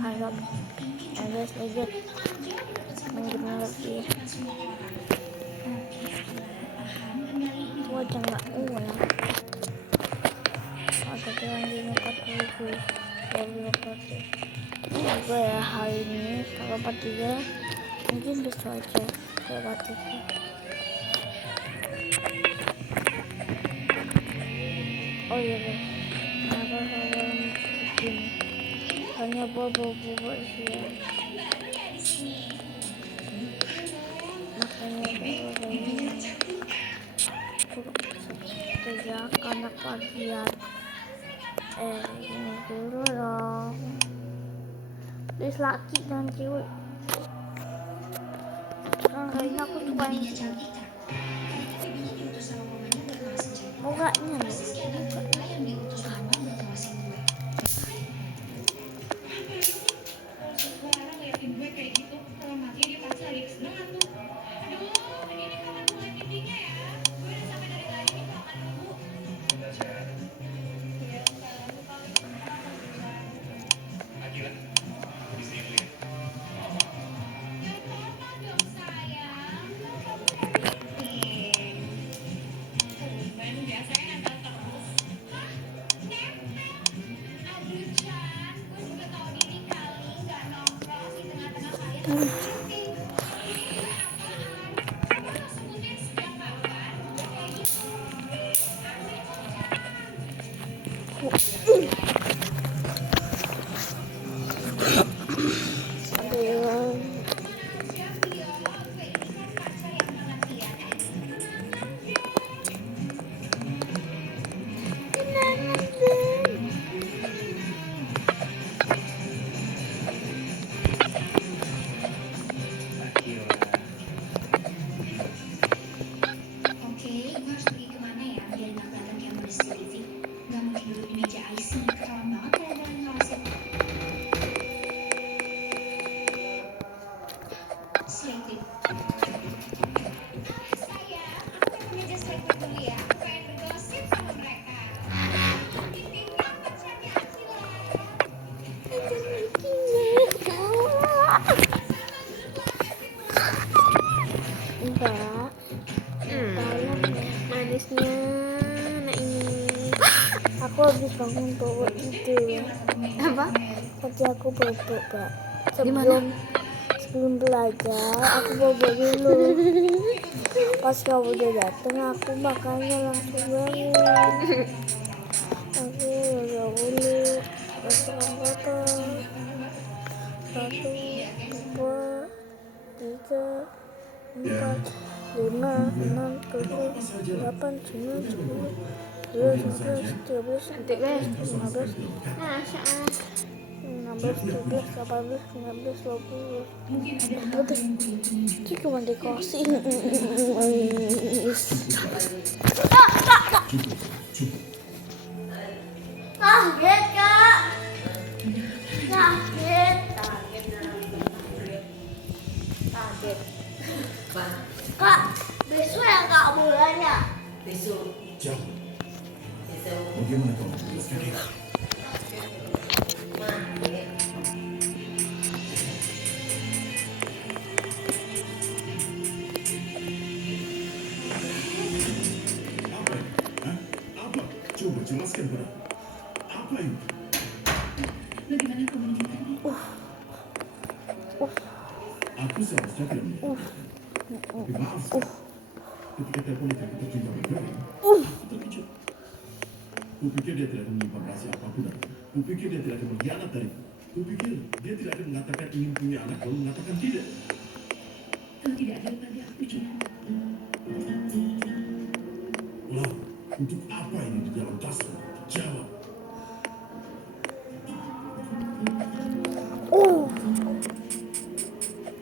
Harap guys, lanjut main game lagi. Wajah nggak uang ada yang dinyukat dulu ini juga ya hari ini. Kalau part 3 mungkin bisa aja kayak part 3. Oh iya guys, kenapa saya begini? Hanya bobo sih ya, makanya bobo ini sejak anak bagian ini dulu dong. Please laki dan cewek. Sekarang kayaknya aku suka yang ini. Mukanya loh. Enggak, manisnya. Nah ini aku habis bangun bawa ide. Apa? Tadi aku bobo, Pak. Sebelum belajar aku bobo dulu. Pas kamu udah dateng aku makannya langsung bangun. Aku udah dulu restoran kotor 1, 2, 3, 4, 5, 6, 7, 8, 9, 10, 12, 11, 13, 14, 15, 16, 17, 18, 19, 20. Itu cuma dikasih. Kaget kak, kaget. Kak, besok ya kak bulannya. Besok. Jam. Besok. Bagaimana kamu menjelaskan ini? Apa ini? Hah? Apa? Coba jelaskan padaku. Apa ini? Bagaimana kamu menjelaskan? Aku seharusnya tidak menyebutkan. Tapi maaf, ketika telepon itu terjumpa bergerak, aku terkejut. Kupikir dia tidak akan menyimpan rahasia apapun dariku. Kupikir dia tidak akan berkhianat dariku. Kupikir dia tidak akan mengatakan ingin punya anak lalu mengatakan tidak. Kau tidak adil pada aku, Jun. Lalu, untuk apa ini di dalam tasmu? Jawab.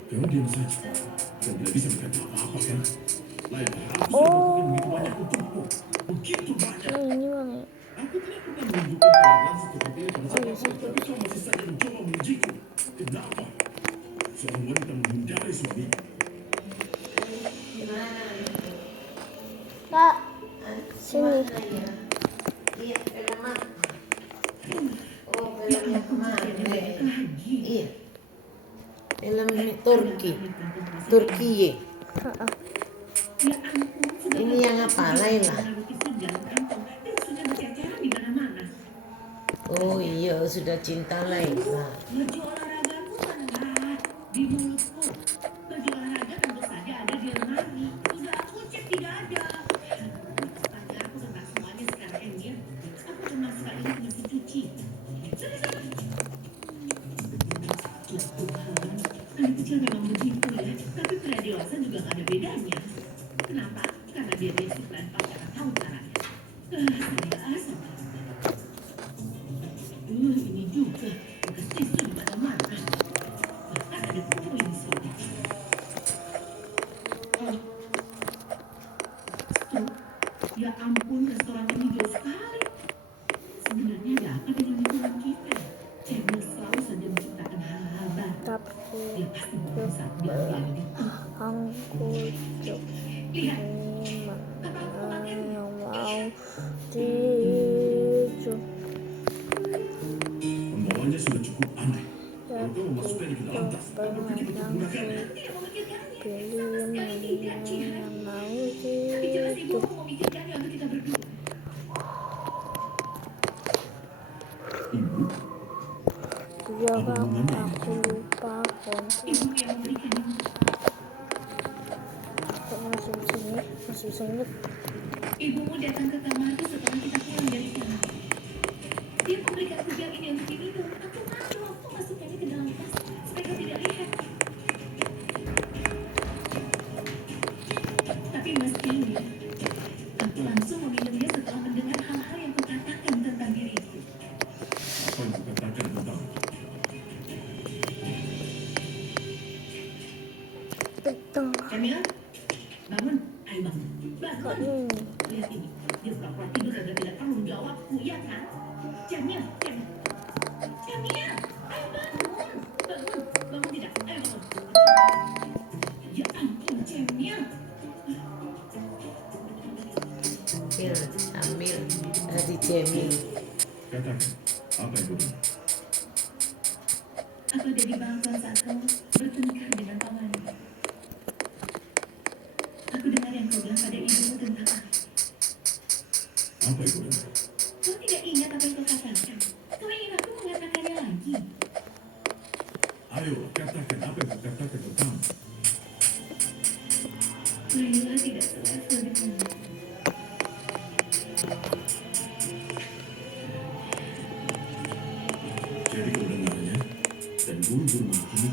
Kamu diam saja dan tidak bisa berkata apa-apa kan? Lain harus melakukan begitu banyak untukku. Begitu banyak. Ini bang. Aku tidak pernah menunjukkan toleransi seperti ini pada siapapun, tapi kau masih saja mencoba mengujiku. Kenapa? Seorang wanita menghindari suami. Kak, sini. Iya, film mah. Oh, filmnya kemarin. Iya. Film Turki. Heeh. Ya ampun, sudah Ini yang apa? Laila. melukis segan kantong dan sudah berceceran di mana-mana. Oh iya, sudah cinta Laila. Baju olahragaku mana? Di mulutku. Baju olahraga tentu saja ada di lemari. Sudah aku cek tidak ada. Astaga, aku tentang semuanya sekarang Emil. Aku cuma sekali ini mesin cuci. Sana. Ya Tuhan, anak kecil memang begitu ya. Tapi pria dewasa juga gak ada bedanya. Kenapa? Karena dia basic dan pacaran tahu caranya. Saya asal. Ini juga bekas tisu di mana-mana. Bahkan ada puing di sini. Ya ampun, restoran ini jauh sekali. Sebenarnya ada apa dengan lingkungan kita? Cemil selalu saja menciptakan hal-hal baru. Tapi Dia pasti bohong saat bilang dia ada di angkut Lihat, mana yang mau tidur. Pembawanya sudah cukup aneh. Kalau kau memasukkannya ke dalam tas, Pernah aku pergi untuk menggunakannya. tidak memikirkannya. pilih mana yang mau Tapi jelas ibu tidur. mau memikirkannya untuk kita berdua. Ibu, Jarang aku lupa konten. Ibu yang memberikan ini. Kok masih bisa inget. Ibumu datang ke kamarku setelah kita pulang dari sana. Dia memberikan kujang ini untuk diminum. Aku malu, aku masukkannya ke dalam tas supaya kau tidak lihat. Tapi mestinya aku langsung meminumnya setelah mendengar hal-hal yang kukatakan tentang diriku. apa yang kukatakan tentang Tentang Camilla, bangun. Ayo bangun. kok Bangun. ini. Lihat ini. Dia pura-pura tidur agar tidak tanggung jawabku, ya kan? Camilla. Camilla, ayo bangun. Bangun tidak? Ayo bangun. Ya ampun, Camilla. Ambil dari Jamil. katakan apa yang benar? Aku ada di balkon saat kamu bertengkar dengan pamanmu. Aku dengar yang kau bilang pada ibumu tentang aku. Apa yang benar? Kau tidak ingat apa yang kau katakan? Kau ingin aku mengatakannya lagi? Ayo katakan apa yang kukatakan tentang Laila tidak selevel denganmu. jadi kau dengarnya dan buru-buru menghakimi.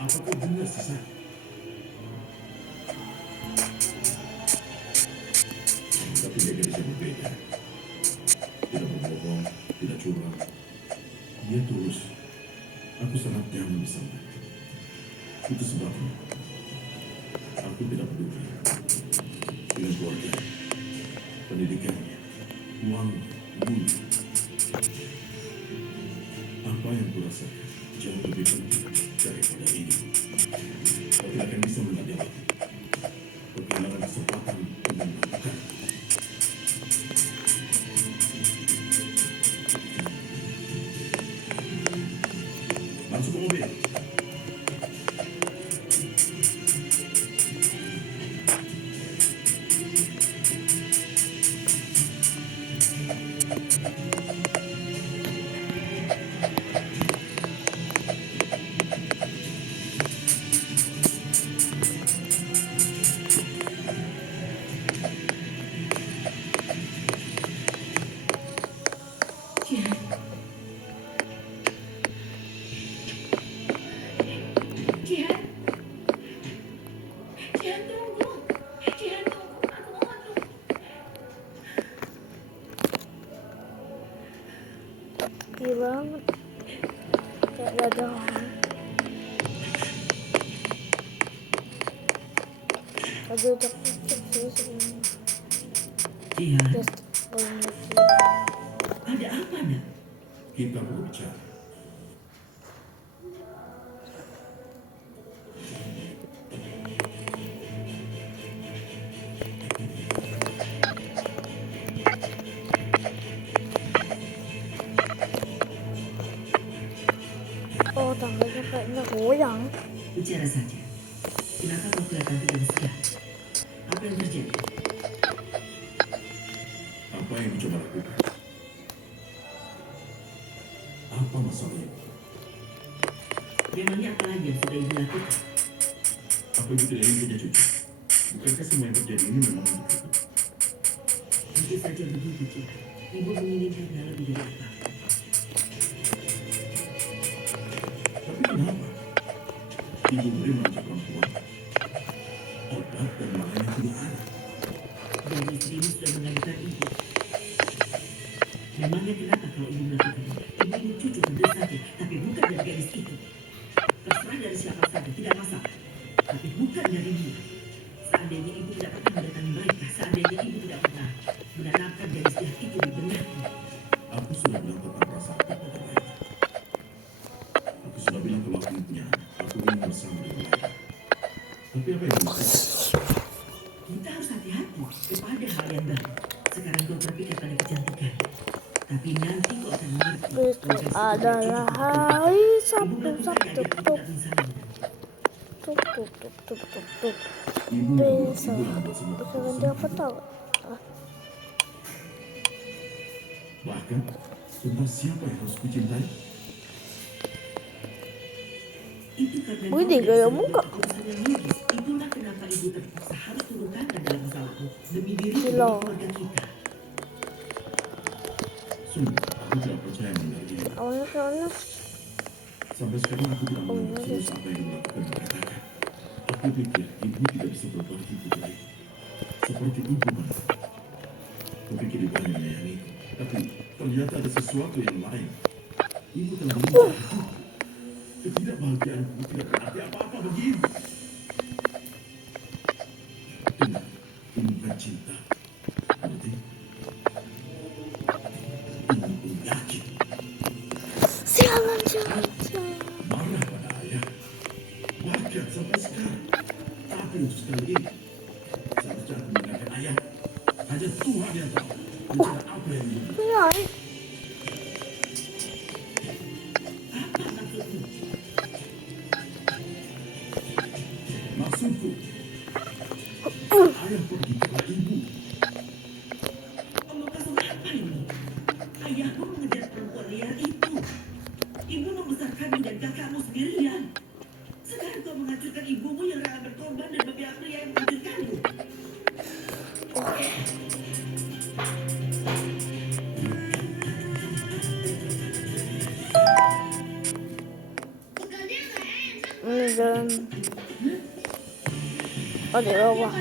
Apa kau dengar sisa? Tapi dia gadis yang berbeda. Tidak berbohong, tidak curang. Dia tulus. Aku sangat nyaman bersama. Itu sebabnya aku tidak peduli dengan keluarga, pendidikannya, uang, bumi. Apa yang kurasakan jauh lebih penting daripada ini. Kau tidak akan bisa menanyakan. Kau kehilangan kesempatan untuk melakukan. Masuk ke mobil. Jihan. Jihan. Jihan tunggu. Jihan tunggu. Aku mohon tunggu. Sepi banget. Kayak gak ada orang. Tadi udah cek sih sebelumnya. Jihan, Just belum lagi. ada apa nak? Kita perlu bicara. Oh, tangannya kayaknya goyang. Bicara saja. Kenapa kau kelihatan tidak sekali? Apa yang terjadi? Apa yang coba lakukan? Apa masalahnya? Memangnya apa lagi yang sudah ibu lakukan? Apa ibu tidak ingin punya cucu? Bukankah semua yang terjadi ini memang untuk itu? Tentu saja begitu, Cik. Ibu menginginkan hal lebih dari apa. Tapi kenapa? Ibu beri mengajak perempuan obat dan malah yang punya anak. Dan istri ini sudah mengajukan ibu. Memangnya kenapa kalau ibu melakukan ini? Ibu ingin cucu tentu saja, tapi bukan dari gadis itu. Terserah dari siapa saja, tidak masalah. Tapi bukan dari dia. Seandainya ibu tidak pernah mendatangi mereka, seandainya ibu tidak pernah menanamkan gadis jahat itu di benaknya. Aku sudah bilang tentang perasaan pada mereka. Aku sudah bilang kalau aku punya anak, aku ingin bersama dengan mereka. Tapi apa yang terjadi? Kita harus hati-hati kepada hal yang baru. Sekarang kau berpikir pada kecantikan. Tapi nanti kau akan mengerti. Besok adalah hari Sabtu. Tuk. Ibu Besok. ibu yang membuat semua Bisa keputusan. ganti apa tau? Bahkan tentang siapa yang harus kucintai. Itu karena Wih, dia gaya muka. keputusan yang logis. Itulah kenapa ibu terpaksa harus turun tangan dalam masalahku demi diri dan Gila. keluarga kita. Sungguh, aku tidak percaya mengenai ini. Awalnya soalnya Sampai sekarang aku tidak mengerti serius apa yang dilakukan dan katakan. Aku pikir ibu tidak bisa berbuat itu baik. Seperti ibu mana? Kupikir ibu hanya menyayangiku. Tapi ternyata ada sesuatu yang lain. Ibu telah mengubah hidupku. Ketidakbahagiaanku tidak berarti apa-apa bagi ibu. Dengar, ini bukan cinta. Berarti ibu pun yakin. sialan. Marah pada ayah. Bahkan sampai sekarang. Tapi untuk sekali ini, seharusnya aku mendengarkan ayah. Hanya Tuhan yang tahu rencana apa yang dibuat. Iya. Apa maksudmu? Maksudku, ayah pergi kepada ibu. Omong kosong apa ini? Ayahmu mengejar perempuan liar itu. Ibu membesarkanmu dan kakakmu sendirian. Sekarang kau menghancurkan ibumu yang rela berkorban dan membiarkan pria yang menghancurkanmu. Ini dan oh di bawah.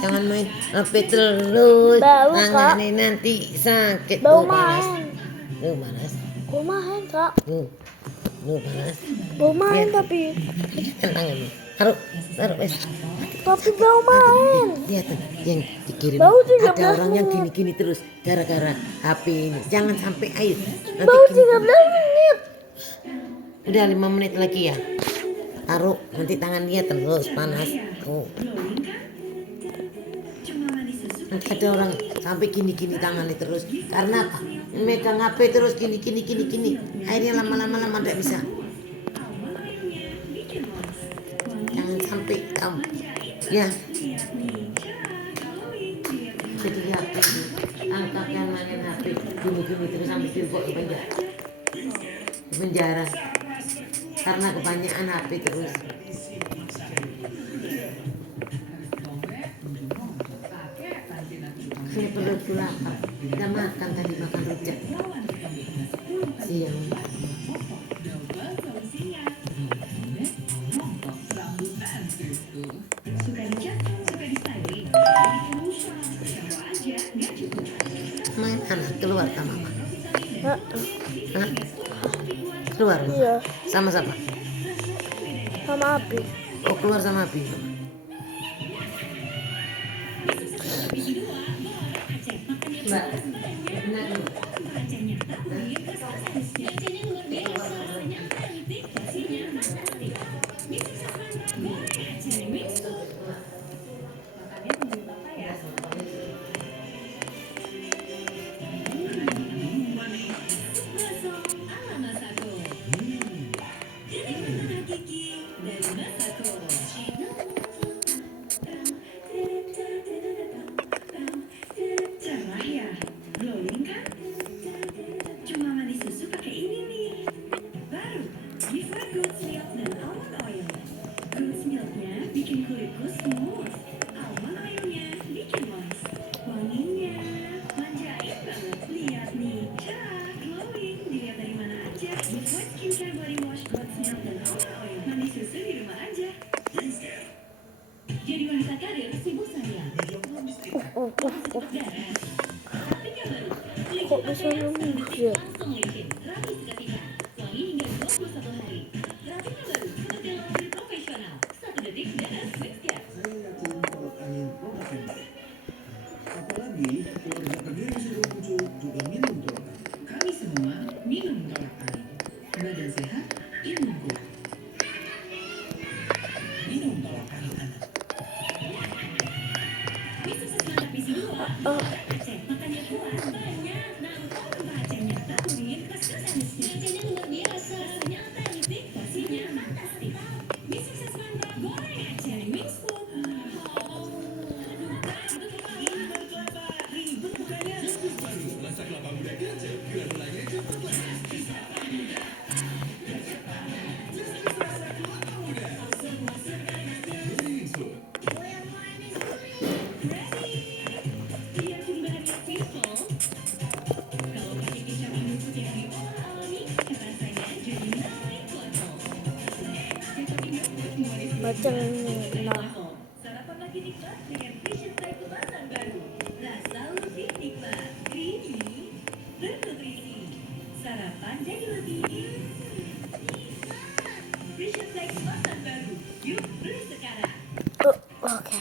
Jangan main HP terus. Bau, Kak. Tangannya nanti sakit. Bau panas. main. Panas. Gue main kak. Panas. Bau main tapi Tangannya. Taruh wes. bau main. Lihat tuh yang dikirim. Bau 13 Ada orang yang menit. gini-gini terus gara-gara HP ini. Jangan sampai air. Nanti Bau gini. 13 menit. Udah 5 menit lagi ya. Taruh nanti tangan dia terus panas. Nanti ada orang sampai gini-gini tangannya terus. Karena apa? Megang HP terus gini. Akhirnya lama-lama tidak bisa. Jangan sampai kamu. Ya. Jadi HP itu angkat yang mainin HP gini terus sampai dibawa ke penjara. Ke penjara. Karena kebanyakan HP terus. Saya perlu lapar. Kita makan tadi makan rujak. Siang. Main anak keluar sama mama. Hah? Keluar? Iya. Sama siapa? Sama api. Oh keluar sama Abi. Mbak, benar nih. terus smooth. Almond oilnya bikin moist. Wanginya manjain banget. Lihat nih, cerah, glowing. Dilihat dari mana aja. With White Skincare Body Wash, Buat Milk, dan Almond Oil. Mandi susu di rumah aja. Jadi wanita karir sibuk sayang. Darah. Tapi yang baru, Kok bisa nembus ya? langsung licin, rapi seketika. Wangi hingga 21 hari. Rapi yang baru, seperti laundry profesional. 1 detik beres mix gap. Saya yakin tolak angin produk yang baik. Apalagi kalau gerakan diri sudah muncul juga minum tolak angin. Kami semua minum tolak angin. Badan sehat, imun kuat. Minum tolak angin anak. Bisa semangat misi 2. Aceh, makannya kuat. Banyak. Nampol bacanya. Taburin kesusahan mesti. Bacanya luar biasa. Rasanya otentik. Porsinya fantastik. Bisa semangat goreng Aceh. Wings food. Ribet bukannya. Rasa kelapa muda kecil, granulanya cepat lah. Biar bahannya simple. Kalau pakai kecap ini putih dari alami, rasanya jadi naik level. Kecap ini buat manis. Macam ini. Nah, Sarapan lagi nikmat dengan Vision Fry kemasan baru. Rasa lebih nikmat, creamy, bernutrisi. Sarapan jadi lebih Vision Fry kemasan baru. Yuk beli sekarang. oke.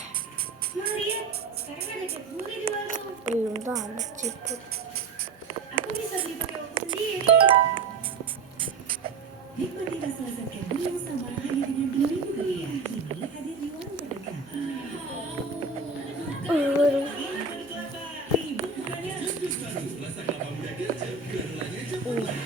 Maria, sekarang ada kebuli di warung. Belum tamat sih. Aku bisa beli pakai uang sendiri. Nikmati rasa lezat kebuli yang sama hanya dengan 2.000 rupiah. Kini hadir di warung terdekat. Ribut bukannya? Rasa kelapa muda kecil, granulanya cepat lah.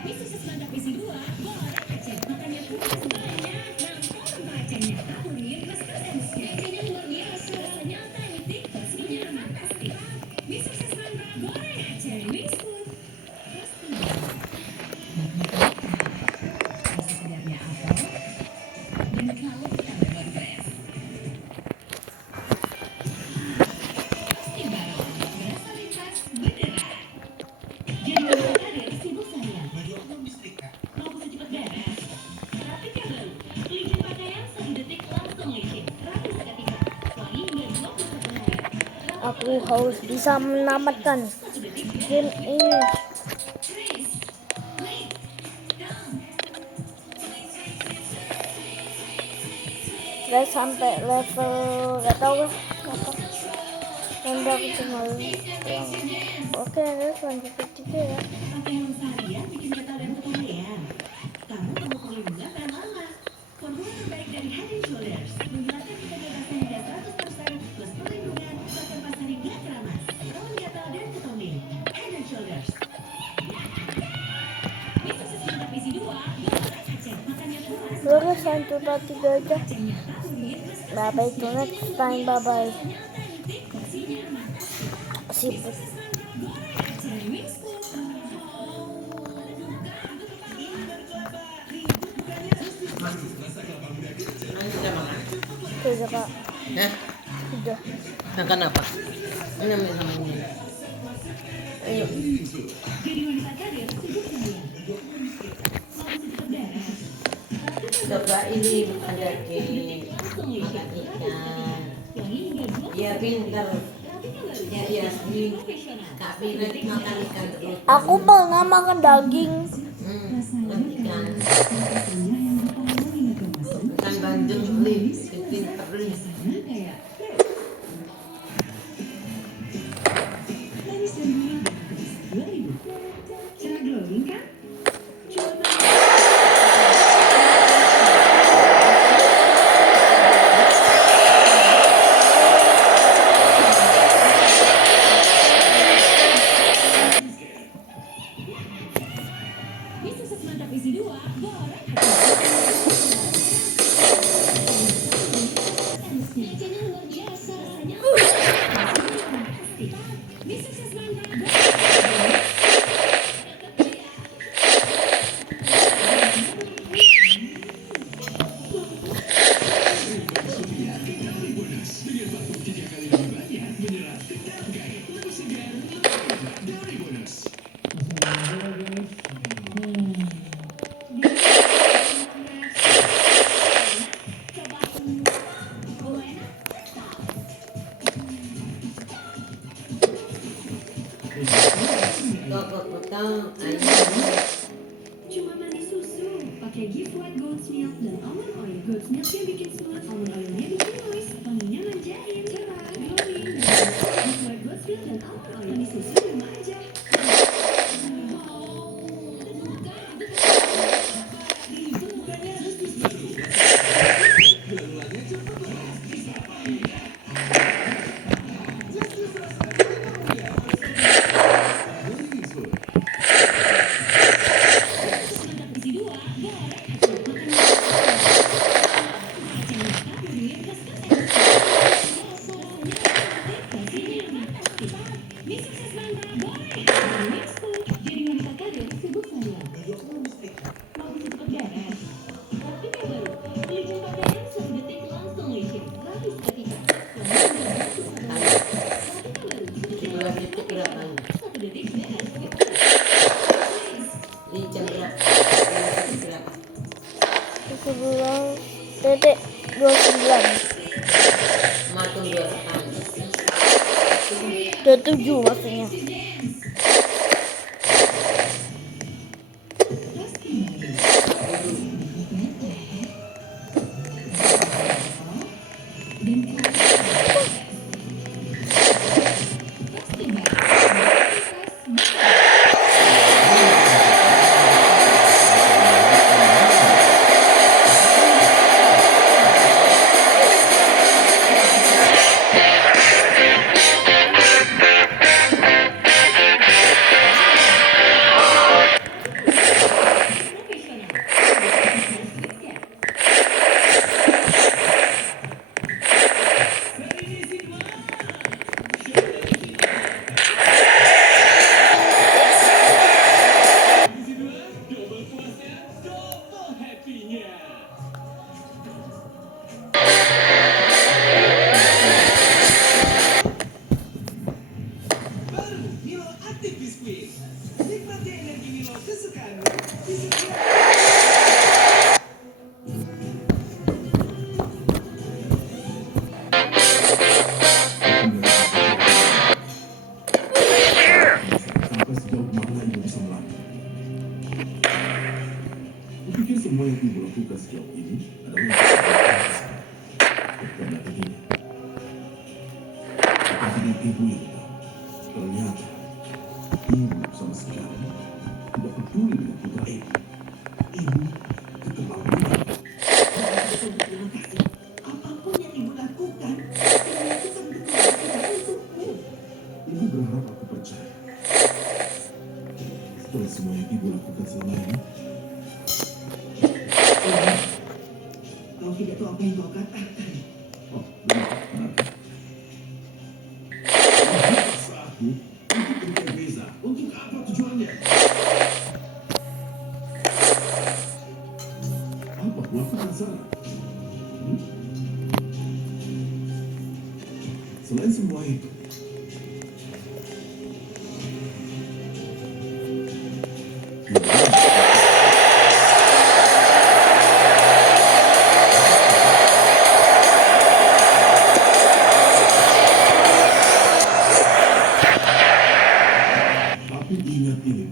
Bisa semangat misi 2. Goreng Aceh, makannya puas banyak. Nampol bacanya. Taburin kesusahan. Bacanya luar biasa. Rasanya otentik. Porsinya fantastik. Bisa semangat goreng Aceh. Wings food. Rasa segarnya apel. Dan kalau ditambah body press. Pasti baru. Berasa lintas beneran. Jadi wanita karir sibuk sayang. Baju aku belum disetrika. Mau bisa cepet beres? Rapi kan baru. Licin pakaian 1 detik langsung licin. Rapi seketika. Wangi hingga 21 hari. Aku harus bisa menamatkan 1 detik game ini. Trace. Wait. Down. Saya sampai level gak tahu lah apa. Nanti aku tinggal yang oke, lanjut ke 3 ya. Pakaian seharian bikin gatal dan kecapean. Kamu perlu perlindungan tahan lama. Formula terbaik dari Head and Shoulders menjelaskan kebebasan hingga 100% plus perlindungan bahkan pas hari nggak keramas. Lawan gatal dan ketombe. Head and Shoulders. Bisa semangat misi 2. Goreng Aceh, makannya puas. Lurus lanjut ke 3 aja. Acehnya taburin kesusahan. Bye bye to next time. Bye bye. Rasanya otentik. Porsinya fantastik. Sibuk. Goreng Aceh Wings food. Rasa kelapa muda kecil. Nanti kita makan. Sudah kak. Hah? Sudah. Makan apa? Ini ambil sama ini. Ayo. Jadi wanita karir sibuk sayang. Mau bisa cepet beres? Coba ini ada daging, makan ikan. Ya pinter. Ya Yasmin. Kak Piret makan ikan terus. Aku pernah makan daging. Makan ikan. Ikan bandeng beli, bikin teri. Cara glowing kan? Coba. Bisa semantap isi 2. Goreng Bacanya luar biasa. Rasanya fantastik. Bisa semantap goreng goat milk dan almond oil. Goat milknya bikin smooth, almond oilnya bikin moist, wanginya manjain, cerah, glowing, dan buat goat milk dan almond oil. Manis susu di rumah aja. Sebulan itu berapa? Lincah berapa? Berapa? Sebulan dedek 29. Matung 2 tahun. 27 maksudnya. Sampai sejauh mana ibu bisa melangkah? Kupikir semua yang ibu lakukan sejauh ini adalah untuk memuaskan. Ternyata tidak. Tetapi dengan ibu yang tahu, ternyata ibu sama sekali tidak peduli dengan putra ibu. Ibu keterlaluan. Terima kasih. Apapun yang ibu lakukan, saya lakukan betul-betul untukmu. Ibu berharap aku percaya. Setelah semua yang ibu lakukan selama ini, Kau tidak tahu apa yang kau katakan. oh, benarkah? Paksa aku untuk berikan Reza. Untuk apa tujuannya? Apa melakukan salah? Selain semua itu, tapi ingat ini.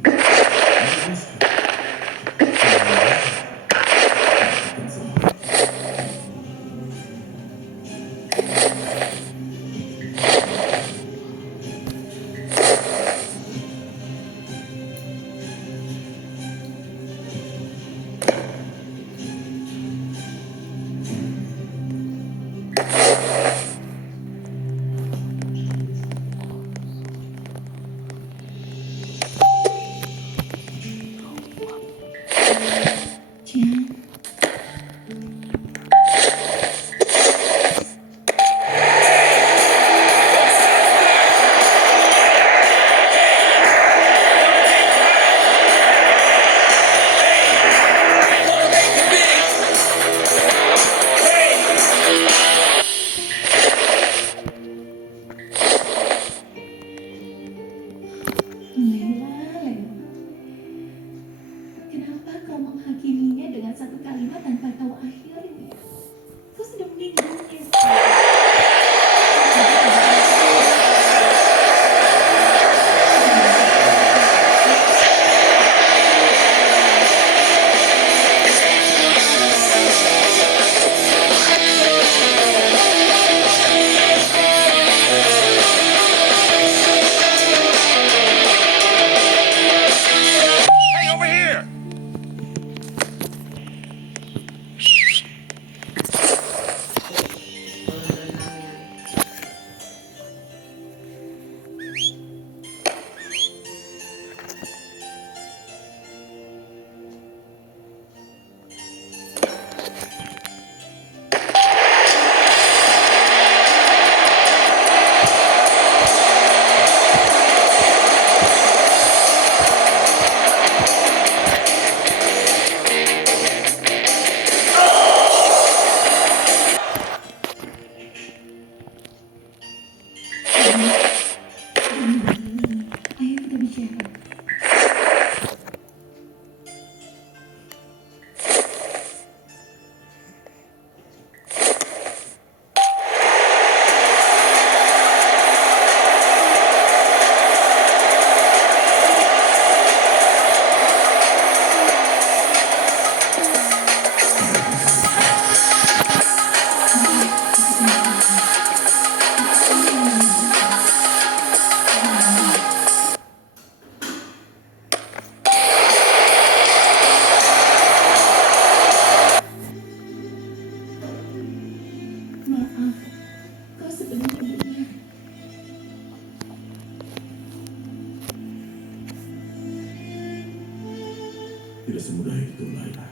tidak semudah itu, Laila.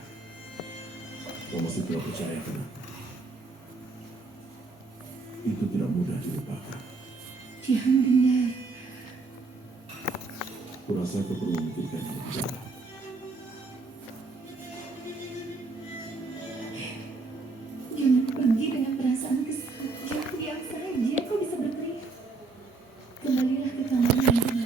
Kau masih tidak percaya kenapa? Itu tidak mudah dilupakan. Jihan dengar. Kurasa kau perlu memikirkan yang lebih dalam. Jangan pergi dengan perasaan kesal. Diam saja kau bisa berteriak. Kembalilah ke kamar yang tenang.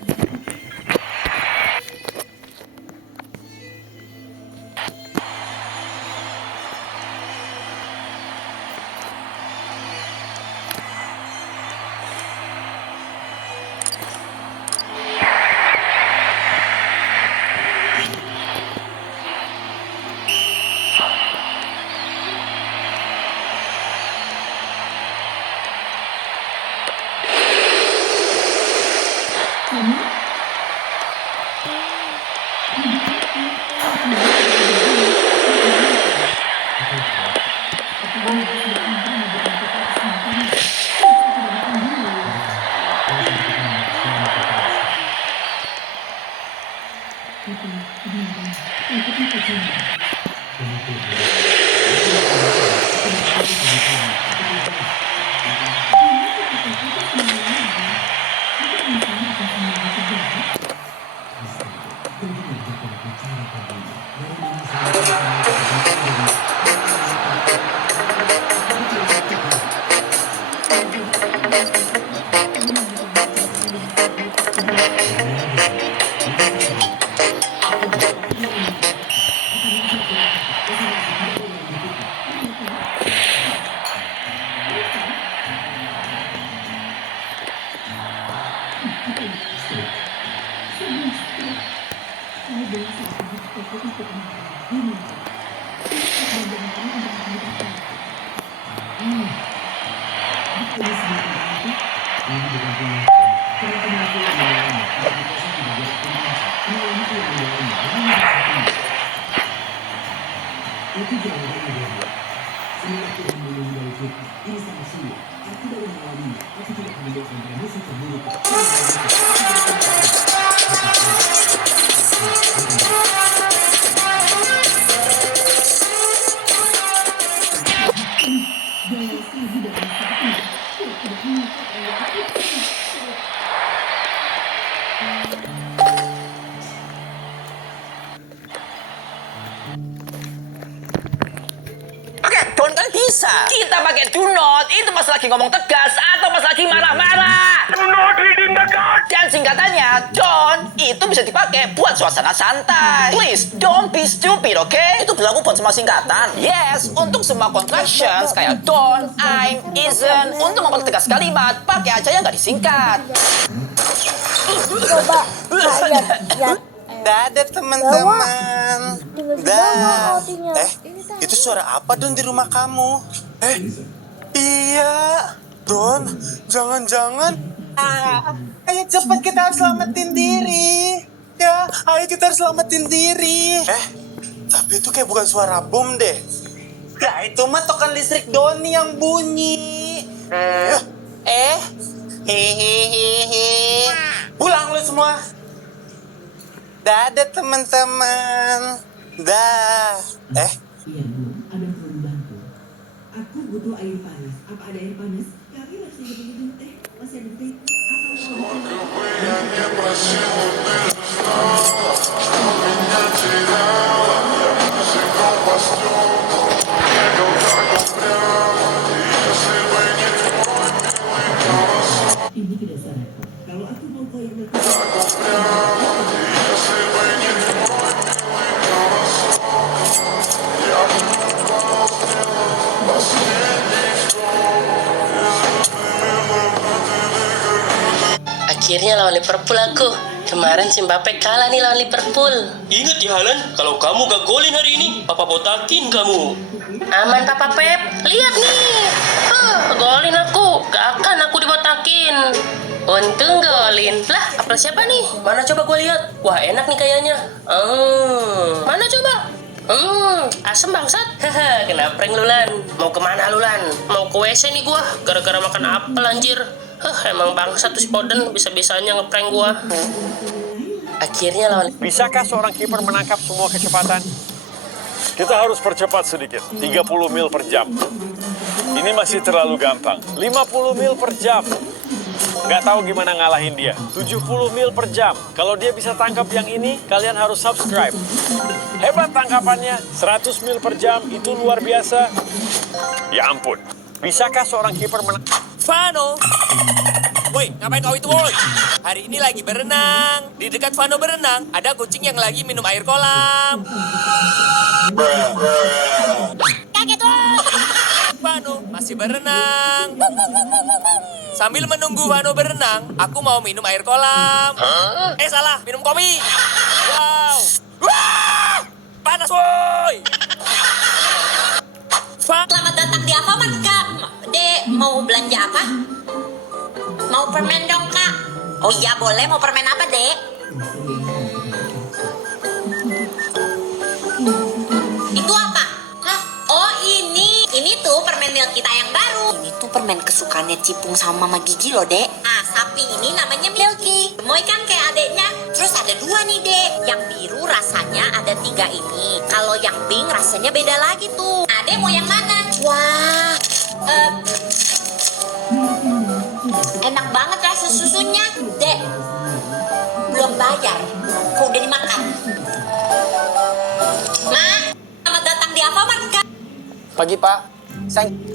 Oke, Don kan bisa. Kita pakai do not, itu pas lagi ngomong tegas atau pas lagi marah-marah. Do not reading the card. Dan singkatannya, Don, itu bisa dipakai buat suasana santai. Please, don't be stupid, oke? Itu berlaku buat semua singkatan. Yes, untuk semua contractions kayak don't, I'm, isn't. Untuk mempertegas kalimat, pakai aja yang nggak disingkat. Coba lihat. Dadah teman-teman. Tinggal di bawah artinya. Itu suara apa Don di rumah kamu? Iya, Don, jangan-jangan. Ayo cepat kita harus selamatin diri. Ya, ayo kita harus selamatin diri. Tapi itu kayak bukan suara bom deh. Ya itu mah token listrik Doni yang bunyi. Hehehe. Pulang lu semua. Dadah teman-teman. Dah. Iya Bu, ada perlu bantu. Aku butuh air panas. Apa ada air panas? Kami masih ada minum teh, masih ada teh. Ini tidak salah. Kalau aku mau kau yang Akhirnya lawan Liverpool aku. Kemarin si Mbappe kalah nih lawan Liverpool. Ingat ya Haaland, kalau kamu gak golin hari ini, Papa botakin kamu. Aman Papa Pep, lihat nih. Golin aku, gak akan aku dibotakin. Untung golin. Lah, apel siapa nih? Mana coba gue lihat. Wah enak nih kayaknya. Mana coba? Asem bangsat. Haha, kena prank lu Lan. Mau kemana lu Lan? Mau ke WC nih gua, gara-gara makan apel anjir. Emang bangsat tuh si Foden, bisa-bisanya ngeprank gua. Akhirnya lawan. Bisakah seorang kiper menangkap semua kecepatan? Kita harus percepat sedikit, 30 mil per jam. Ini masih terlalu gampang, 50 mil per jam. Nggak tahu gimana ngalahin dia, 70 mil per jam. Kalau dia bisa tangkap yang ini, kalian harus subscribe. Hebat tangkapannya, 100 mil per jam, itu luar biasa. Ya ampun, bisakah seorang kiper menangkap? Vano! Woi, ngapain kau itu, woi? Hari ini lagi berenang. Di dekat Vano berenang, ada kucing yang lagi minum air kolam. Kaget, woi! Vano masih berenang. Sambil menunggu Vano berenang, aku mau minum air kolam. Salah, minum kopi. Wow! Wah! Panas, woi! Selamat datang di Alfamart, Kak. Dek, mau belanja apa? Mau permen dong, Kak? Oh iya, boleh. Mau permen apa, Dek? Itu apa? Hah? Oh, ini. Ini tuh permen milk kita yang baru. Ini tuh permen kesukaannya Cipung sama Mama Gigi loh, Dek. Ah, sapi ini namanya Milky. Gemoy kan kayak adeknya. Terus ada 2 nih, Dek. Yang biru rasanya ada 3 ini. Kalau yang pink rasanya beda lagi tuh. Adek mau yang mana? Wah, enak banget rasa susunya. Dek, belum bayar. Kok udah dimakan? Ma, selamat datang di Alfamart, Kak. Pagi, Pak.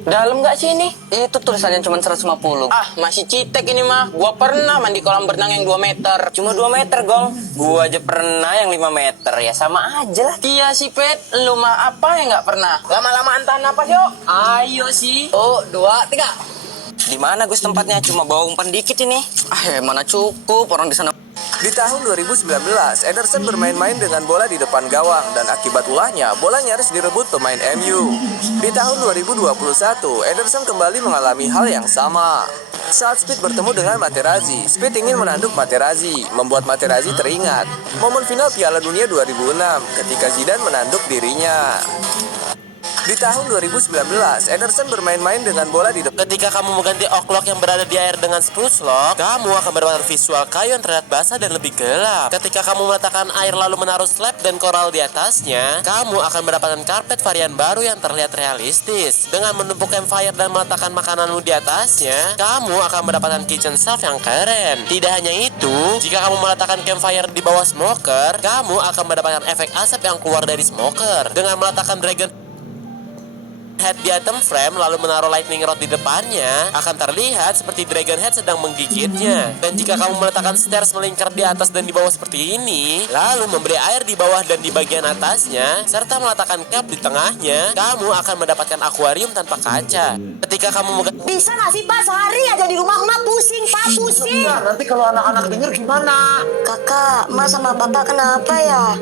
Dalam nggak sih ini? Itu tulisannya cuma 150. Ah, masih citek ini mah. Gua pernah mandi kolam berenang yang 2 meter. Cuma 2 meter, Gong. Gua aja pernah yang 5 meter. Ya sama aja lah. Iya sih, Pet. Lu mah apa yang nggak pernah? Lama-lamaan tahan napas, yuk. Ayo sih. Oh, 2, 3. Di mana Gus tempatnya? Cuma bawa umpan dikit ini. Ah, mana cukup orang di sana. Di tahun 2019, Ederson bermain-main dengan bola di depan gawang dan akibat ulahnya, bola nyaris direbut pemain MU. Di tahun 2021, Ederson kembali mengalami hal yang sama. Saat Speed bertemu dengan Materazzi, Speed ingin menanduk Materazzi, membuat Materazzi teringat momen final Piala Dunia 2006 ketika Zidane menanduk dirinya. Di tahun 2019, Ederson bermain-main dengan bola di depan. Ketika kamu mengganti oklok yang berada di air dengan spruce lock, kamu akan mendapatkan visual kayu yang terlihat basah dan lebih gelap. Ketika kamu meletakkan air lalu menaruh slab dan koral di atasnya, kamu akan mendapatkan karpet varian baru yang terlihat realistis. Dengan menumpuk campfire dan meletakkan makananmu di atasnya, kamu akan mendapatkan kitchen shelf yang keren. Tidak hanya itu, jika kamu meletakkan campfire di bawah smoker, kamu akan mendapatkan efek asap yang keluar dari smoker. Dengan meletakkan dragon head di item frame lalu menaruh lightning rod di depannya, akan terlihat seperti Dragon Head sedang menggigitnya. Dan jika kamu meletakkan stairs melingkar di atas dan di bawah seperti ini, lalu memberi air di bawah dan di bagian atasnya, serta meletakkan cap di tengahnya, kamu akan mendapatkan akuarium tanpa kaca. Ketika kamu Bisa nggak sih, Pak? Sehari aja di rumah emak pusing, Pak, pusing. nanti kalau anak-anak denger gimana? Kakak, Emak sama Bapak kenapa ya?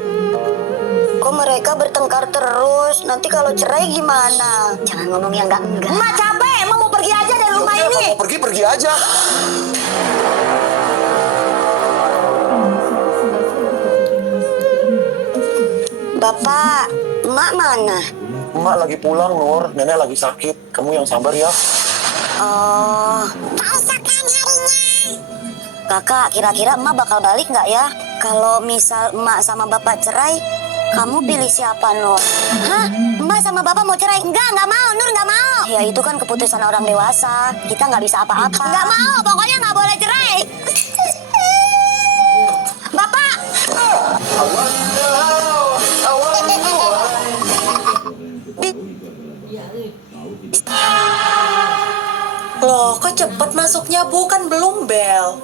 Kok mereka bertengkar terus? Nanti kalau cerai gimana? Jangan ngomong yang enggak. Emak capek, Emak mau pergi aja dari rumah ini. Pergi aja. Bapak, Emak mana? Emak lagi pulang, Nur. Nenek lagi sakit. Kamu yang sabar ya. Oh. Keesokan harinya. Kakak, kira-kira Emak bakal balik nggak ya? Kalau misal Emak sama Bapak cerai, kamu pilih siapa, Nur? Hah? Emak sama Bapak mau cerai? Nggak mau, Nur nggak mau. Ya itu kan keputusan orang dewasa. Kita nggak bisa apa-apa. Nggak mau, pokoknya nggak boleh cerai. Bapak! Loh, kok cepet masuknya? Bukan belum bel.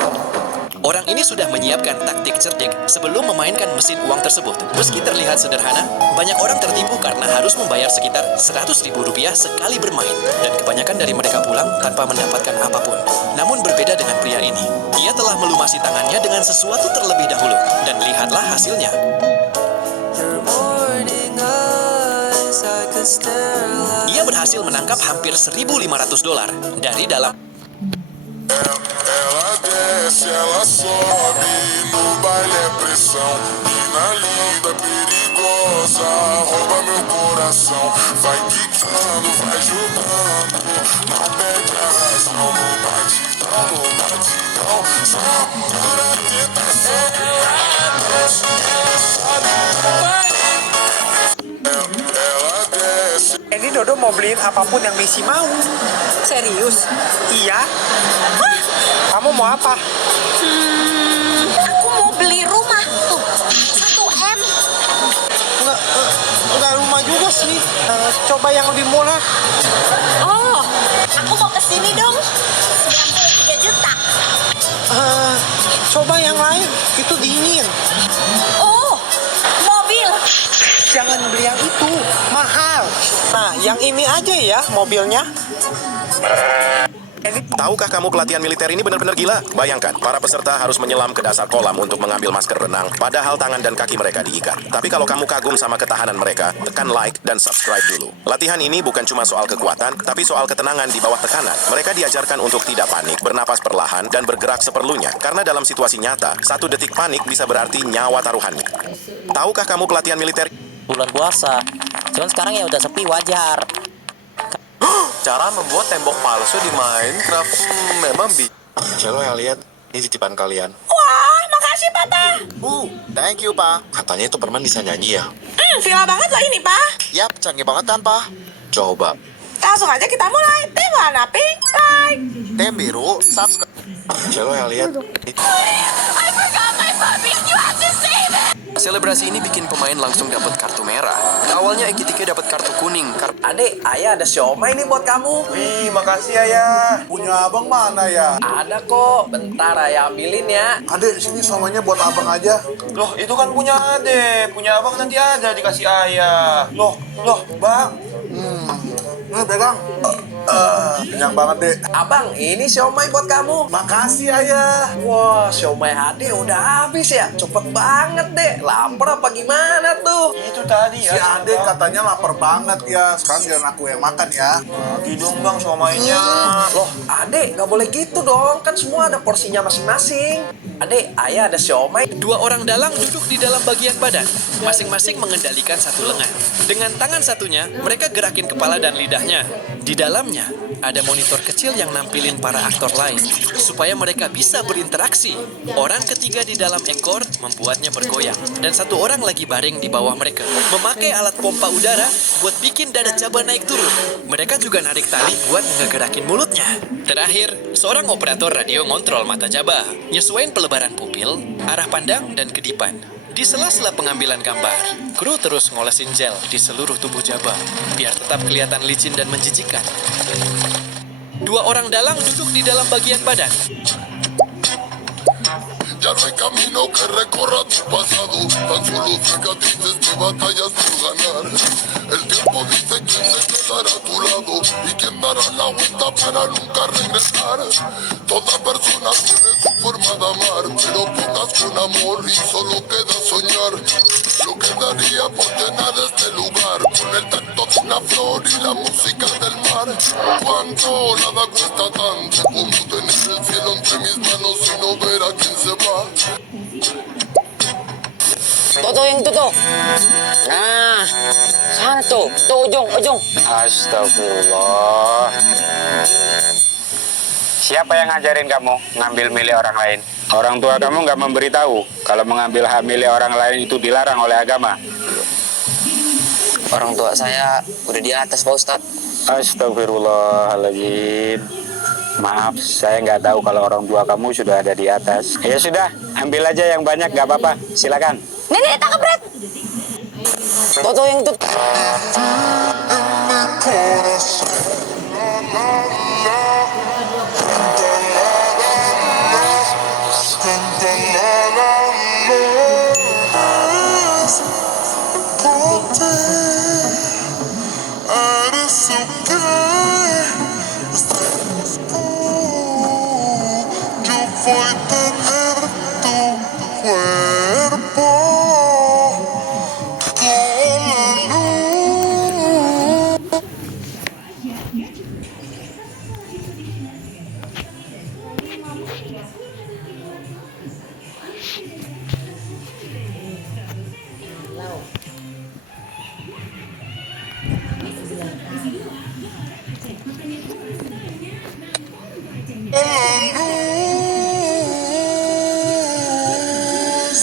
Orang ini sudah menyiapkan taktik cerdik sebelum memainkan mesin uang tersebut. Meski terlihat sederhana, banyak orang tertipu karena harus membayar sekitar Rp100.000 sekali bermain. Dan kebanyakan dari mereka pulang tanpa mendapatkan apapun. Namun berbeda dengan pria ini. Ia telah melumasi tangannya dengan sesuatu terlebih dahulu. Dan lihatlah hasilnya. Ia berhasil menangkap hampir $1.500 dari dalam. Ela desce, ela sobe, no baile é pressão. Mina linda, perigosa, rouba meu coração. Vai quicando, vai jogando, não perde a razão. No batidão, só pura tentação. Ini Dodo mau beliin apapun yang Missy mau. Serius? Iya. Hah? Kamu mau apa? Aku mau beli rumah. Tuh, 1 M. Enggak rumah juga sih. Coba yang lebih murah. Oh, aku mau kesini dong. 93 juta. Coba yang lain. Itu dingin. Oh, mobil. Jangan beli yang itu. Mahal. Nah, yang ini aja ya mobilnya. Tahukah kamu pelatihan militer ini benar-benar gila? Bayangkan, para peserta harus menyelam ke dasar kolam untuk mengambil masker renang, padahal tangan dan kaki mereka diikat. Tapi kalau kamu kagum sama ketahanan mereka, tekan like dan subscribe dulu. Latihan ini bukan cuma soal kekuatan, tapi soal ketenangan di bawah tekanan. Mereka diajarkan untuk tidak panik, bernapas perlahan, dan bergerak seperlunya. Karena dalam situasi nyata, 1 detik panik bisa berarti nyawa taruhannya. Tahukah kamu pelatihan militer? Bulan puasa. Cuman sekarang ya udah sepi, wajar. Cara membuat tembok palsu di Minecraft memang Halo yang lihat, ini titipan kalian. Wah, makasih, Papa. Thank you, Pak. Katanya itu permen bisa nyanyi ya? Villa banget loh ini, Pak. Yap, canggih banget kan, Pak? Coba. Langsung aja kita mulai. Tim warna pink, like. Tim biru, subscribe. Halo yang lihat. I forgot my puppy. You have to save it. Selebrasi ini bikin pemain langsung dapat kartu merah. Awalnya Eki dapat kartu kuning. Adek, ayah ada siomay nih buat kamu. Wih, makasih ayah. Punya abang mana ya? Ada kok, bentar ayah ambilin ya. Adek, sini somanya buat abang aja. Loh, itu kan punya adek. Punya abang nanti ada dikasih ayah. Loh, bang. Pegang. Kenyang banget, Dek. Abang, ini siomay buat kamu. Makasih, ayah. Wah, siomay adek udah habis ya. Cepet banget, Dek. Lapar apa gimana tuh? Itu tadi ya. Si adek katanya lapar banget ya. Sekarang jangan aku yang makan ya. Bagi dong bang somainya. Loh, adek nggak boleh gitu dong. Kan semua ada porsinya masing-masing. Adek, ayah ada siomay. 2 orang dalang duduk di dalam bagian badan, masing-masing mengendalikan satu lengan. Dengan tangan satunya, mereka gerakin kepala dan lidahnya. Di dalamnya, ada monitor kecil yang nampilin para aktor lain, supaya mereka bisa berinteraksi. Orang ketiga di dalam ekor membuatnya bergoyang, dan 1 orang lagi baring di bawah mereka, memakai alat pompa udara buat bikin dada Jabba naik turun. Mereka juga narik tali buat ngegerakin mulutnya. Terakhir, seorang operator radio ngontrol mata Jabba, nyesuaiin pelebaran pupil, arah pandang, dan kedipan. Di sela-sela pengambilan gambar, kru terus ngolesin gel di seluruh tubuh Jabba, biar tetap kelihatan licin dan menjijikan. 2 orang dalang duduk di dalam bagian badan. Ya no hay camino que recorra tu pasado, tan solo cicatrices de batallas por ganar. El tiempo dice quién se quedará a tu lado y quién dará la vuelta para nunca regresar. Toda persona tiene su forma de amar, pero pocas con amor y solo queda soñar. Lo que daría por llenar este lugar con el tacto de una flor y la música del mar. Cuánto nada cuesta tanto como tener el cielo entre mis manos y no ver a quién se va. Tuh yang itu tuh. Nah, sana tuh ujung. Astagfirullah. Siapa yang ngajarin kamu ngambil milik orang lain? Orang tua kamu nggak memberitahu kalau mengambil hak milik orang lain itu dilarang oleh agama. Orang tua saya udah di atas, Pak Ustadz. Astagfirullahaladzim. Maaf, saya nggak tahu kalau orang tua kamu sudah ada di atas. Ya sudah, ambil aja yang banyak, nggak apa-apa. Silakan. Nenek, tangkap, Red. Tuh yang itu. Voy tener tu cuerpo con la luz. Con la luz.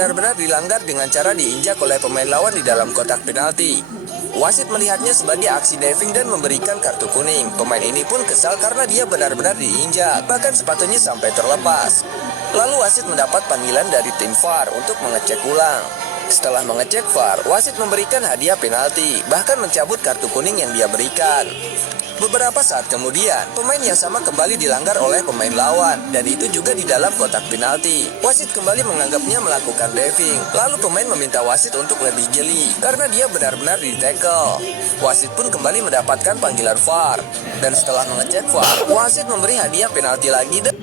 benar-benar dilanggar dengan cara diinjak oleh pemain lawan di dalam kotak penalti. Wasit melihatnya sebagai aksi diving dan memberikan kartu kuning. Pemain ini pun kesal karena dia benar-benar diinjak, bahkan sepatunya sampai terlepas. Lalu wasit mendapat panggilan dari tim VAR untuk mengecek ulang. Setelah mengecek VAR, wasit memberikan hadiah penalti, bahkan mencabut kartu kuning yang dia berikan. Beberapa saat kemudian, pemain yang sama kembali dilanggar oleh pemain lawan, dan itu juga di dalam kotak penalti. Wasit kembali menganggapnya melakukan diving, lalu pemain meminta wasit untuk lebih jeli, karena dia benar-benar di-tackle. Wasit pun kembali mendapatkan panggilan VAR, dan setelah mengecek VAR, wasit memberi hadiah penalti lagi, dan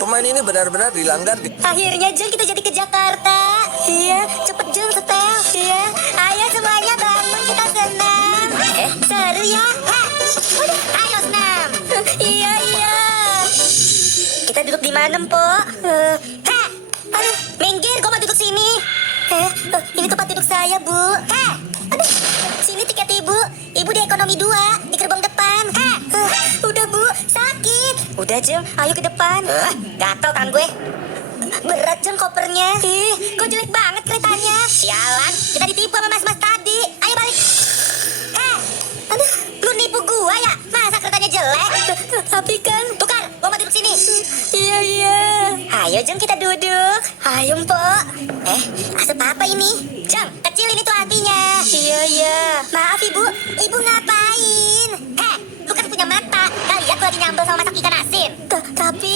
pemain ini benar-benar dilanggar. Akhirnya Jun, kita jadi ke Jakarta. Iya, cepet Jun setel. Iya, ayo semuanya bangun, kita senam. Seru ya? Udah, ayo senam. Iya. Kita duduk di mana, Mpok? Aduh, minggir, gua mau duduk sini. Ini tempat duduk saya, Bu. Aduh, sini tiket Ibu. Ibu di ekonomi 2, di gerbong depan. Udah, Bu, sakit. Udah, Jun, ayo ke depan. Gatel kan gue. Berat, Jun, kopernya. Ih, kok jelek banget keretanya. Sialan, kita ditipu sama mas-mas tadi. Ayo balik. Aduh, lu nipu gua ya? Masa keretanya jelek? Tapi kan... Tukar, gua mau duduk sini. Iya. Ayo, Jun, kita duduk. Ayo, Mpok. Asap apa ini? Jun, kecil ini tuh hatinya. Iya. Maaf, Ibu. Ibu ngapain? Lu kan punya mata. Gak lihat gua lagi nyambel sama masak ikan asin? Tapi...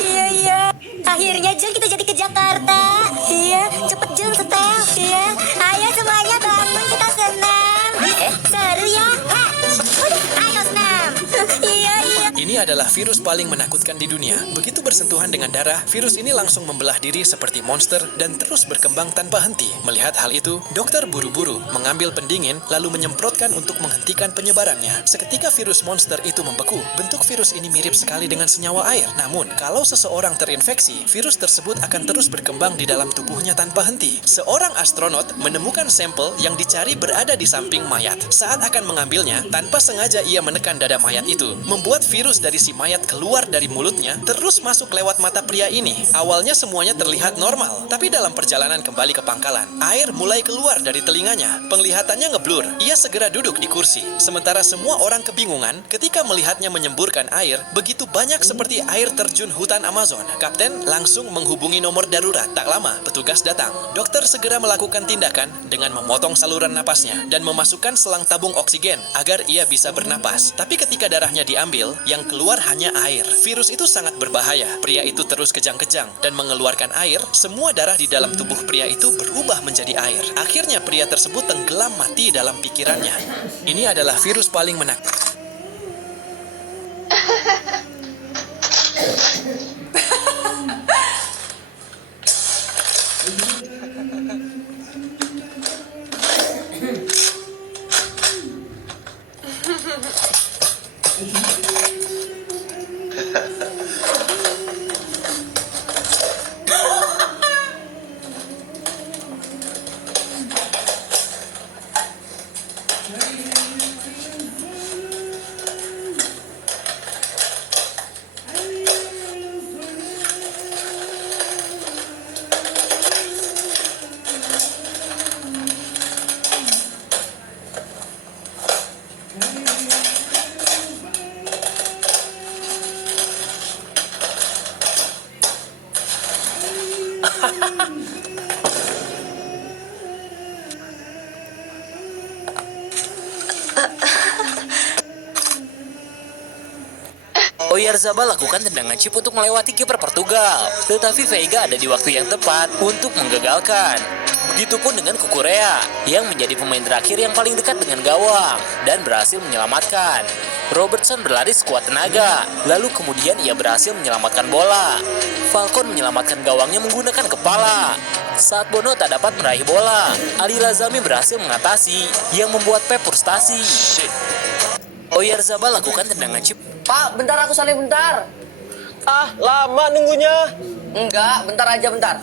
Iya. Akhirnya Jun, kita jadi ke Jakarta. Iya, cepet Jun setel. Iya, ayo semuanya bangun, kita senam. Seru ya? Udah, ayo senam. Iya. Ini adalah virus paling menakutkan di dunia. Begitu bersentuhan dengan darah, virus ini langsung membelah diri seperti monster dan terus berkembang tanpa henti. Melihat hal itu, dokter buru-buru mengambil pendingin lalu menyemprotkan untuk menghentikan penyebarannya. Seketika virus monster itu membeku, bentuk virus ini mirip sekali dengan senyawa air. Namun, kalau seseorang terinfeksi, virus tersebut akan terus berkembang di dalam tubuhnya tanpa henti. Seorang astronot menemukan sampel yang dicari berada di samping mayat. Saat akan mengambilnya, tanpa sengaja ia menekan dada mayat itu, membuat virus dari si mayat keluar dari mulutnya, terus masuk lewat mata pria ini. Awalnya semuanya terlihat normal, tapi dalam perjalanan kembali ke pangkalan, air mulai keluar dari telinganya. Penglihatannya ngeblur. Ia segera duduk di kursi. Sementara semua orang kebingungan ketika melihatnya menyemburkan air, begitu banyak seperti air terjun hutan Amazon. Kapten langsung menghubungi nomor darurat. Tak lama, petugas datang. Dokter segera melakukan tindakan dengan memotong saluran napasnya dan memasukkan selang tabung oksigen agar ia bisa bernapas. Tapi ketika darahnya diambil, yang keluar hanya air. Virus itu sangat berbahaya. Pria itu terus kejang-kejang dan mengeluarkan air. Semua darah di dalam tubuh pria itu berubah menjadi air. Akhirnya pria tersebut tenggelam mati dalam pikirannya. Ini adalah virus paling menakutkan. Oyarzabal lakukan tendangan chip untuk melewati kiper Portugal, tetapi Veiga ada di waktu yang tepat untuk menggagalkan. Begitupun dengan Kukurea yang menjadi pemain terakhir yang paling dekat dengan gawang dan berhasil menyelamatkan. Robertson berlari sekuat tenaga, lalu kemudian ia berhasil menyelamatkan bola. Falcon menyelamatkan gawangnya menggunakan kepala. Saat Bono tak dapat meraih bola, Ali Lazami berhasil mengatasi yang membuat Pep frustasi. Oyarzabal lakukan tendangan chip. Pak, bentar aku salin bentar. Lama nunggunya. Enggak, bentar aja bentar.